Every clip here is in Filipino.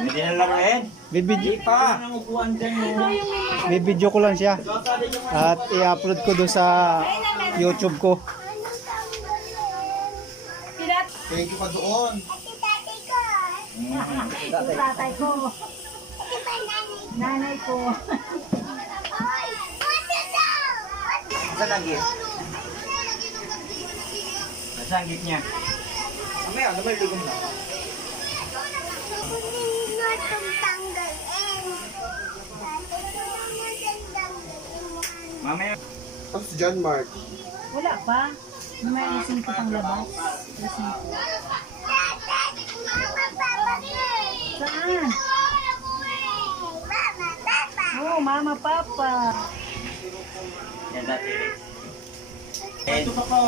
Hindi na laruin. Bibidyo ko lang siya. At i-upload ko doon sa YouTube ko. Thank you pa doon. Tatay ko. Nanay ko. Saan ang gift? Saan ang gift niya? Mamaya, ano ba yung ligong na? Mamaya. Tapos si John Mark. Wala pa. May lasing ko pang labas. Lasing ko. Saan? Oh, mama, papa. Yan dati. Ito pa po.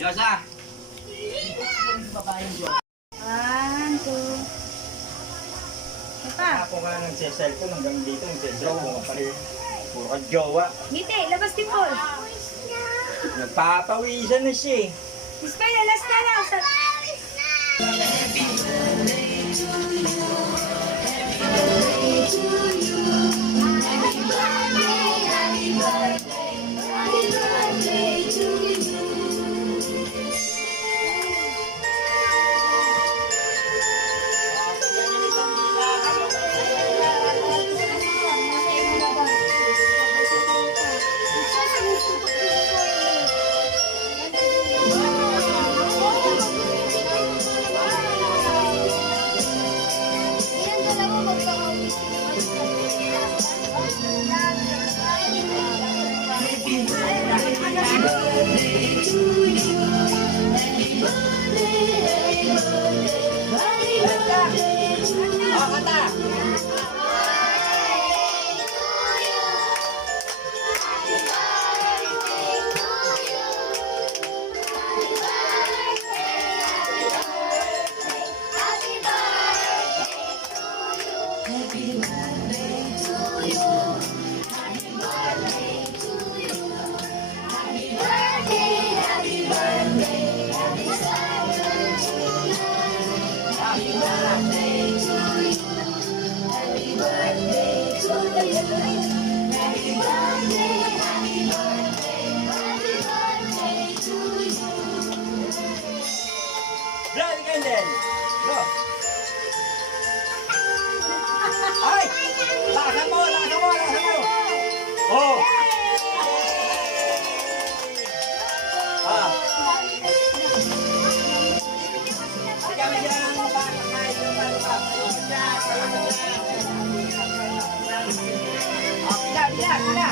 Yosa! One, two. Papa. Ako nga nagsiselfon hanggang dito. Nagsiselfon ka pa rin. Puro ka jowa. Ngiti, labas din Paul. Nagpapawisan na siya eh. Miss Paul, last na lang. Blood candle! Go! Ay! Lakasan mo! Lakasan mo! Lakasan mo! Oh! Ah! Sige mo siya ng mukha. Kahit yung mukha. Bila! Bila! Bila!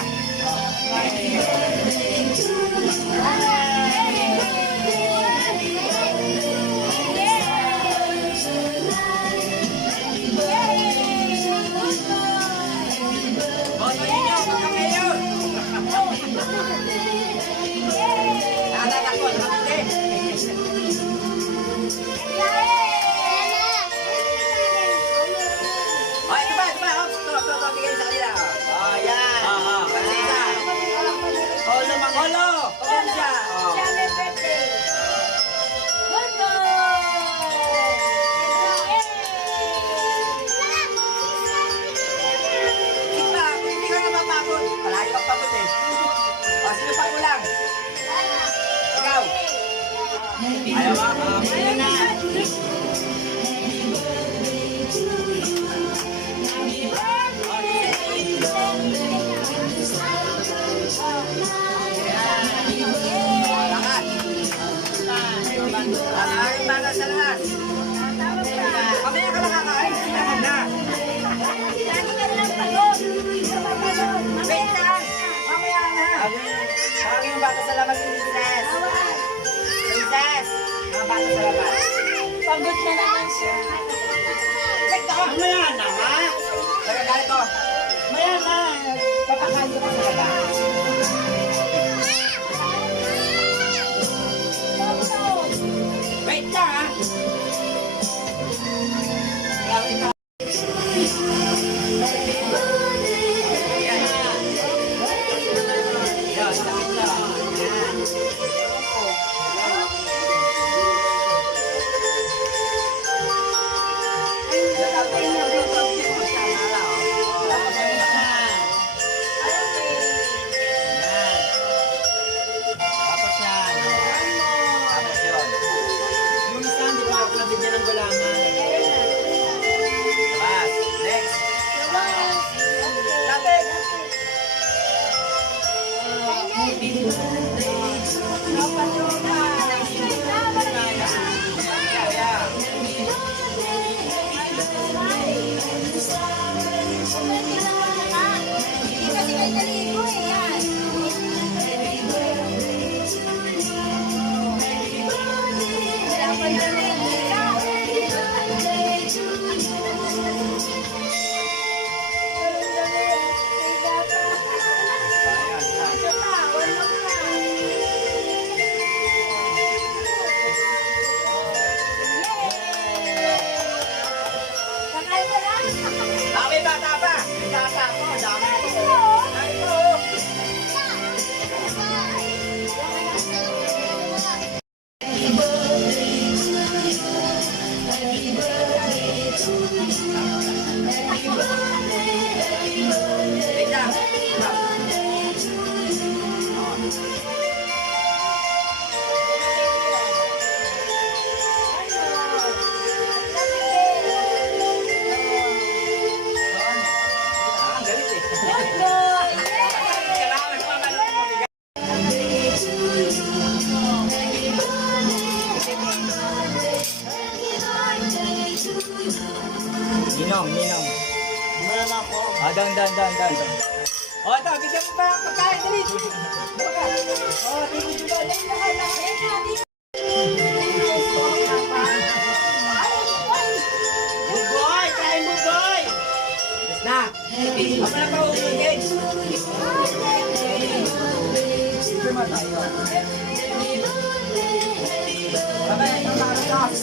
Ayaw ba? Ayaw na. Lahat. Ay, bata sa lahat. Mamaya ka lang kakain. Sinamag na. Wait lang. Mamaya na. Tawagin yung bata sa labas, Princess. Princess. Mga bata sa labas. Pagod na naman siya. Wait ako. Mamaya na nga. Nagagalit ko. Mamaya na. Papakain ko pa sa labas. Wait lang ha. Wait lang. Dami bata pa. May bata ko. Dami ko. Dami ko. Wait lang. Ang galit eh. Kailangan ko mamalong. Ninong, ninong. Meron ako. Ah, dan. O, ito, bigyan mo pa ang pagkain. Dali. O, tingin mo ba? Bugoy! Kain bugoy! Yes na. Ako na pa umugin. Suma tayo. Babay, mamarasas.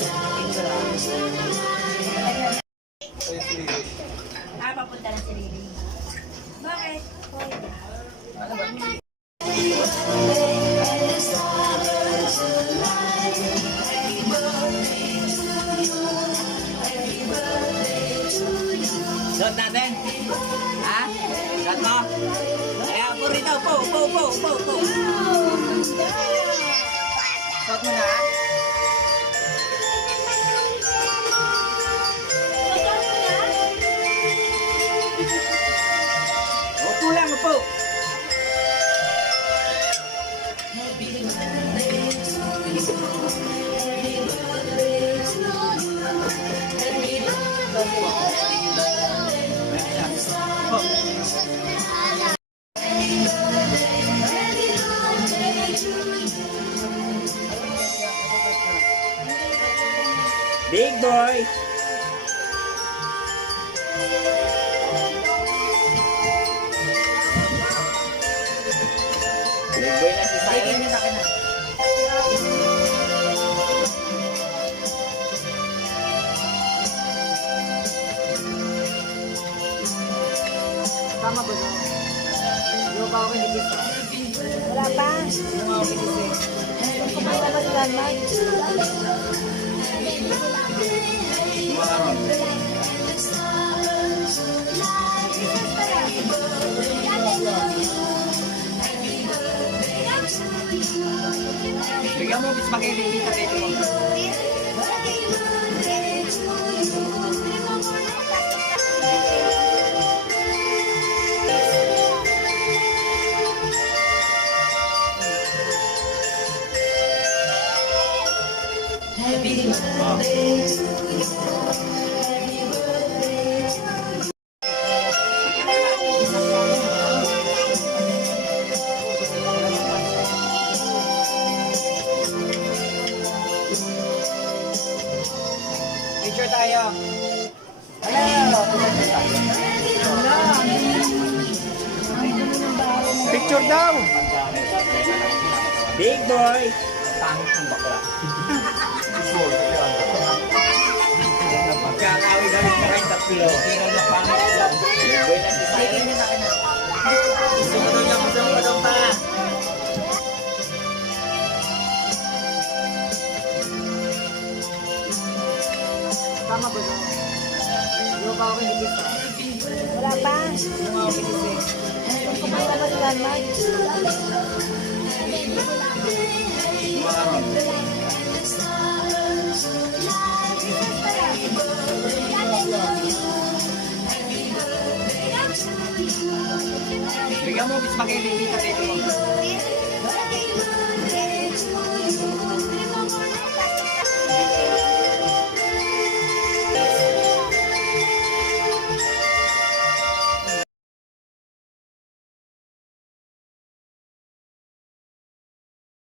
Papunta na si Lily. Bakit? Suot natin. Ha? Suot mo? Kaya upo rito. Upo. Suot mo na. Upo lang, upo. Big boy. Big boy na si Siren. Tama ba no? Hindi mo pa ako kinikis ha? Wala pa? Hindi mo ako kinikis eh. Kumain na ba si Landmark? Bigyan mo spaghetti dito. daw. Big boy! Pangit ng bakla. Magkakawin kami sa kayo tatlo. Tingnan na pangit lang. Big boy lang si Siren. Sumunod lang mo sa mga pa. Tama ba no? Di ba ako hindi sa? Wala pa. Hindi mo ako kinisip. Kung kumain na ba si Landmark? Bigyan mo, bis spaghetti dito.